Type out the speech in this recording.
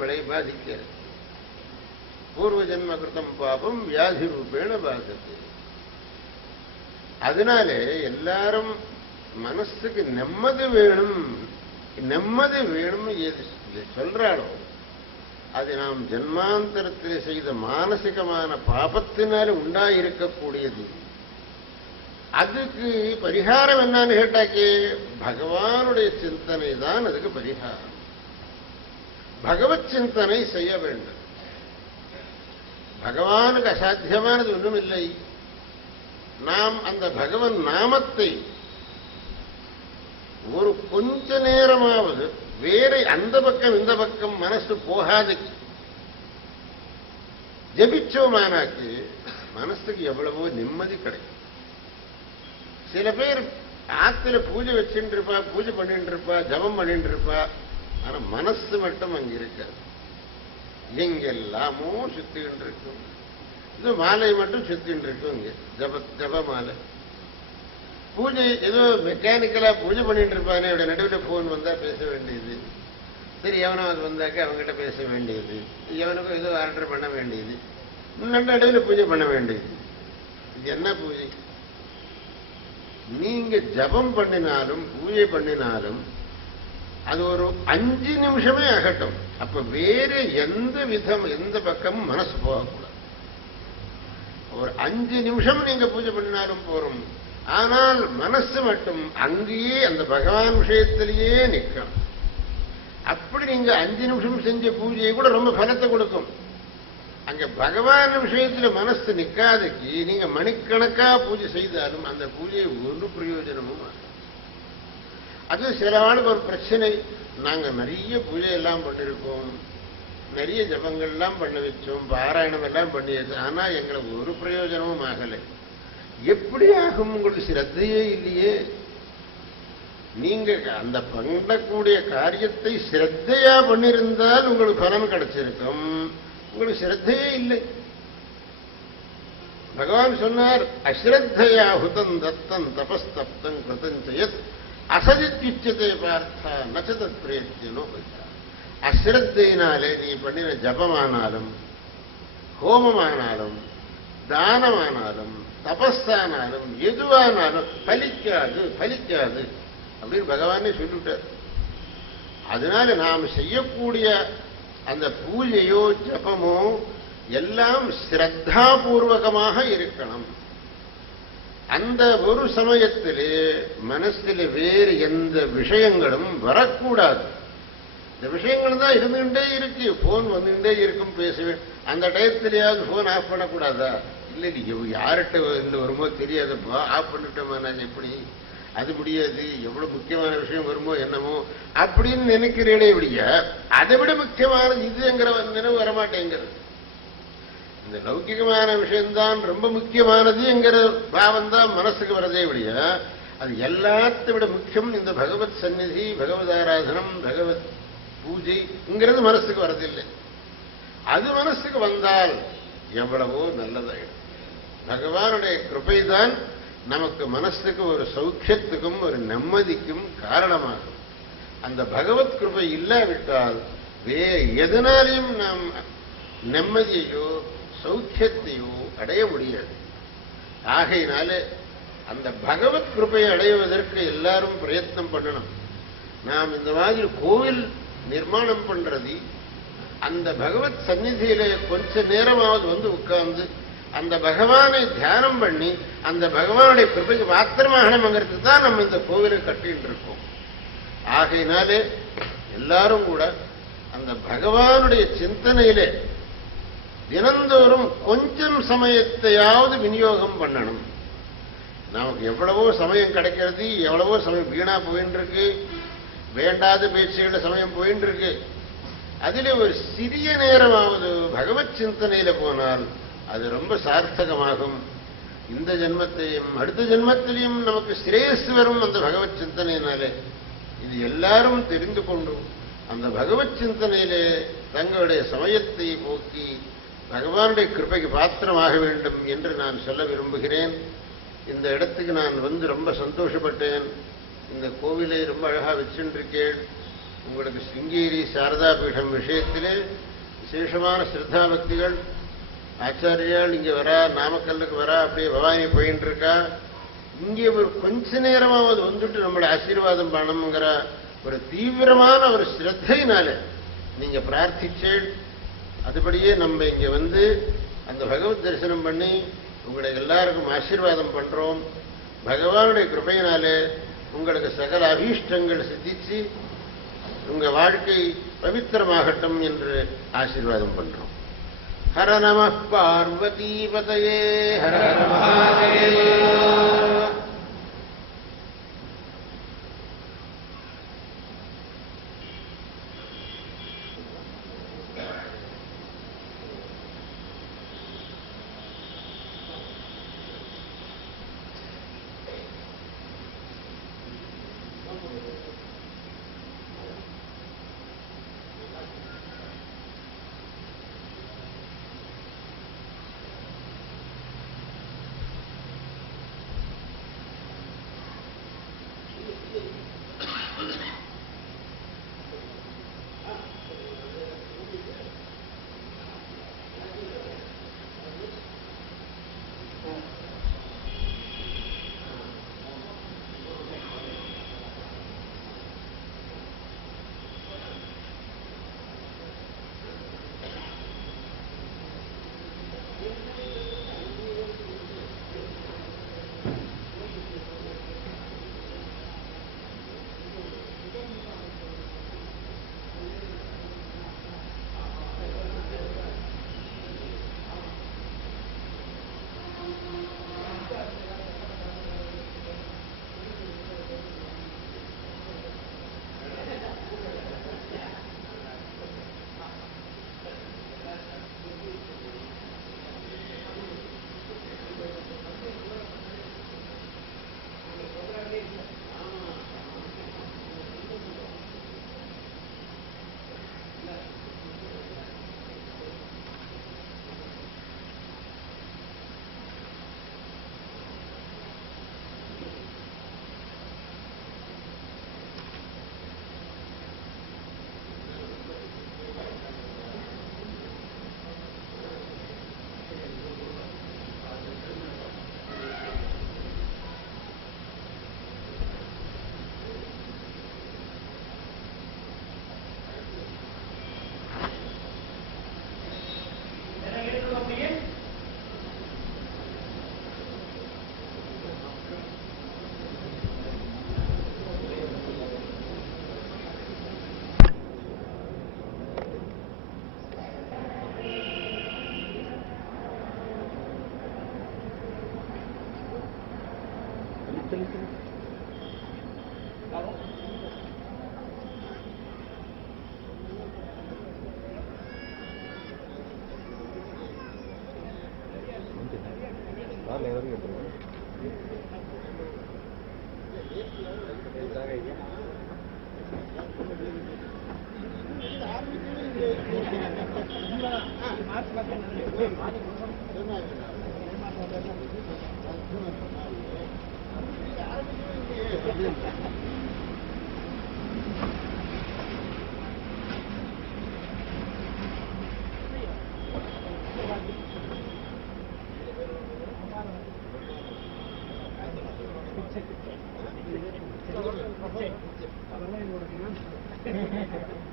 நம்மளை பாதிக்கிறது. பூர்வ ஜென்ம கிருத்தம் பாபம் வியாதி ரூபேண பாதித்து. அதனாலே எல்லாரும் மனசுக்கு நிம்மதி வேணும், நிம்மதி வேணும் எது சொல்றாளோ அது நாம் ஜென்மாந்தரத்தில் செய்த மானசிகமான பாபத்தினால உண்டாயிருக்கக்கூடியது. அதுக்கு பரிகாரம் என்னன்னு கேட்டாக்கே பகவானுடைய சிந்தனை தான் அதுக்கு பரிகாரம். பகவத் சிந்தனை செய்ய வேண்டும். பகவானுக்கு அசாத்தியமானது ஒன்றும் இல்லை. நாம் அந்த பகவன் நாமத்தை ஒரு கொஞ்ச நேரமாவது வேற அந்த பக்கம் இந்த பக்கம் மனசு போகாது ஜபிச்சோமானாக்கு மனசுக்கு எவ்வளவோ நிம்மதி கிடைக்கும். சில பேர் ஆத்துல பூஜை வச்சுட்டு இருப்பா, பூஜை பண்ணிட்டு இருப்பா, ஜபம் பண்ணிட்டு இருப்பா, ஆனா மனசு மட்டும் அங்க இருக்காது. எங்கெல்லாமோ சுத்திக்கிட்டு இருக்கும். இது மாலை மட்டும் சுத்திட்டு இருக்கும். இங்க ஜப மாலை பூஜை ஏதோ மெக்கானிக்கலா பூஜை பண்ணிட்டு இருப்பானே, அவருடைய நடுவில் போன் வந்தா பேச வேண்டியது. சரி எவனாவது வந்தாக்க அவங்ககிட்ட பேச வேண்டியது, எவனுக்கும் ஏதோ ஆர்டர் பண்ண வேண்டியது, நடுவில் பூஜை பண்ண வேண்டியது. இது என்ன பூஜை? நீங்க ஜபம் பண்ணினாலும் பூஜை பண்ணினாலும் அது ஒரு 5 நிமிஷமே ஆகட்டும். அப்ப வேற எந்த விதம் எந்த பக்கமும் மனசு போகக்கூடாது. ஒரு 5 நிமிஷம் நீங்க பூஜை பண்ணினாலும் போறோம். ஆனால் மனசு மட்டும் அங்கேயே அந்த பகவான் விஷயத்திலேயே நிற்கும். அப்படி நீங்க 5 நிமிஷம் செஞ்ச பூஜையை கூட ரொம்ப பலத்தை கொடுக்கும். அங்க பகவான் விஷயத்துல மனசு நிற்காதக்கு நீங்க மணிக்கணக்கா பூஜை செய்தாலும் அந்த பூஜை ஒரு பிரயோஜனமும். அது சில ஆளுக்கு ஒரு பிரச்சனை. நாங்க நிறைய பூஜை எல்லாம் பண்ணிருக்கோம், நிறைய ஜபங்கள் எல்லாம் பண்ண வச்சோம், பாராயணம் எல்லாம் பண்ணியாச்சு, ஆனா எங்களுக்கு ஒரு பிரயோஜனமும் ஆகலை. எப்படி ஆகும்? உங்களுக்கு சிரத்தையே இல்லையே. நீங்க அந்த பண்ணக்கூடிய காரியத்தை சிரத்தையா பண்ணிருந்தால் உங்களுக்கு பலன் கிடைச்சிருக்கும். உங்களுக்கு சிரத்தையே இல்லை. பகவான் சொன்னார், அஸ்ரத்தையா ஹுதம் தத்தம் தபஸ்தப்தம் கிருதஞ்சயத் அசதித்யுச்சதே பார்த்தா நச்சதத் பிரேத்தியனோ. அஸ்ரத்தையினாலே நீ பண்ணின ஜபமானாலும் ஹோமமானாலும் தானமானாலும் தபஸானாலும் எதுவானாலும் பலிக்காது பலிக்காது அப்படின்னு பகவானே சொல்லிவிட்டார். அதனால நாம் செய்யக்கூடிய அந்த பூஜையோ ஜபமோ எல்லாம் ஸ்ரத்தாபூர்வகமாக இருக்கணும். அந்த ஒரு சமயத்திலே மனசில் வேறு எந்த விஷயங்களும் வரக்கூடாது. இந்த விஷயங்கள் தான் இருந்துகிட்டே இருக்கு. போன் வந்துகிட்டே இருக்கும், பேசுவேன். அந்த டயத்திலேயாவது போன் ஆஃப் பண்ணக்கூடாதா? இல்லை, யார்கிட்ட இந்த வருமோ தெரியாதப்போ ஆஃப் பண்ணிட்டோமா, நான் எப்படி அது முடியாது. எவ்வளவு முக்கியமான விஷயம் வருமோ என்னமோ அப்படின்னு நினைக்கிறீங்களே இப்படியா, அதை விட முக்கியமானது இதுங்கிற நினைவு வரமாட்டேங்கிறது. இந்த லௌகிகமான விஷயம்தான் ரொம்ப முக்கியமானது என்கிற பாவம் தான் மனசுக்கு வரதே இப்படியா, அது எல்லாத்தை விட முக்கியம் இந்த பகவத் சந்நிதி, பகவத் ஆராதனம், பகவத் பூஜைங்கிறது மனசுக்கு வரதில்லை. அது மனசுக்கு வந்தால் எவ்வளவோ நல்லதாயிடும். பகவானுடைய கிருபைதான் நமக்கு மனசுக்கு ஒரு சௌக்கியத்துக்கும் ஒரு நிம்மதிக்கும் காரணமாகும். அந்த பகவத் கிருபை இல்லாவிட்டால் எதனாலையும் நாம் நிம்மதியையோ சௌக்கியத்தையோ அடைய முடியாது. ஆகையினால அந்த பகவத் கிருபையை அடைவதற்கு எல்லாரும் பிரயத்னம் பண்ணணும். நாம் இந்த மாதிரி கோவில் நிர்மாணம் பண்றது அந்த பகவத் சந்நிதியில கொஞ்ச நேரமாவது வந்து உட்கார்ந்து அந்த பகவானை தியானம் பண்ணி அந்த பகவானுடைய கிருபைக்கு மாத்திரமாகணுங்கிறது தான் நம்ம இந்த கோவிலை கட்டிட்டு இருக்கோம். ஆகையினாலே எல்லாரும் கூட அந்த பகவானுடைய சிந்தனையிலே தினந்தோறும் கொஞ்சம் சமயத்தையாவது விநியோகம் பண்ணணும். நமக்கு எவ்வளவோ சமயம் கிடைக்கிறது, எவ்வளவோ சமயம் வீணா போயின்னு இருக்கு, வேண்டாத பேச்சுகள சமயம் போயின்னு இருக்கு. அதிலே ஒரு சிறிய நேரமாவது பகவத் சிந்தனையில போனால் அது ரொம்ப சார்த்தகமாகும். இந்த ஜென்மத்தையும் அடுத்த ஜென்மத்திலையும் நமக்கு ஸ்ரேயஸ் வரும் அந்த பகவத் சிந்தனையினாலே. இது எல்லாரும் தெரிந்து கொண்டு அந்த பகவத் சிந்தனையிலே தங்களுடைய சமயத்தை போக்கி பகவானுடைய கிருபைக்கு பாத்திரமாக வேண்டும் என்று நான் சொல்ல விரும்புகிறேன். இந்த இடத்துக்கு நான் வந்து ரொம்ப சந்தோஷப்பட்டேன். இந்த கோவிலை ரொம்ப அழகா வச்சுருக்கேன். உங்களுக்கு சிங்கேரி சாரதா பீடம் விஷயத்திலே விசேஷமான ஸ்ரத்தா பக்திகள். ஆச்சாரியால் இங்கே வரா, நாமக்கல்லுக்கு வரா, அப்படியே பவானி போயின்னு இருக்கா. இங்கே ஒரு கொஞ்ச நேரமாவது வந்துட்டு நம்மளை ஆசீர்வாதம் பண்ணணுங்கிற ஒரு தீவிரமான ஒரு ஸ்ரத்தையினால நீங்க பிரார்த்திச்சேள். அதுபடியே நம்ம இங்க வந்து அந்த பகவத் தரிசனம் பண்ணி உங்களை எல்லாருக்கும் ஆசீர்வாதம் பண்றோம். பகவானுடைய கிருபையினாலே உங்களுக்கு சகல அபீஷ்டங்கள் சித்திச்சு உங்க வாழ்க்கை பவித்திரமாகட்டும் என்று ஆசீர்வாதம் பண்றோம். ஹர நம பார்வதீபதயே ஹர ஹர மகாதேவ. Thank you.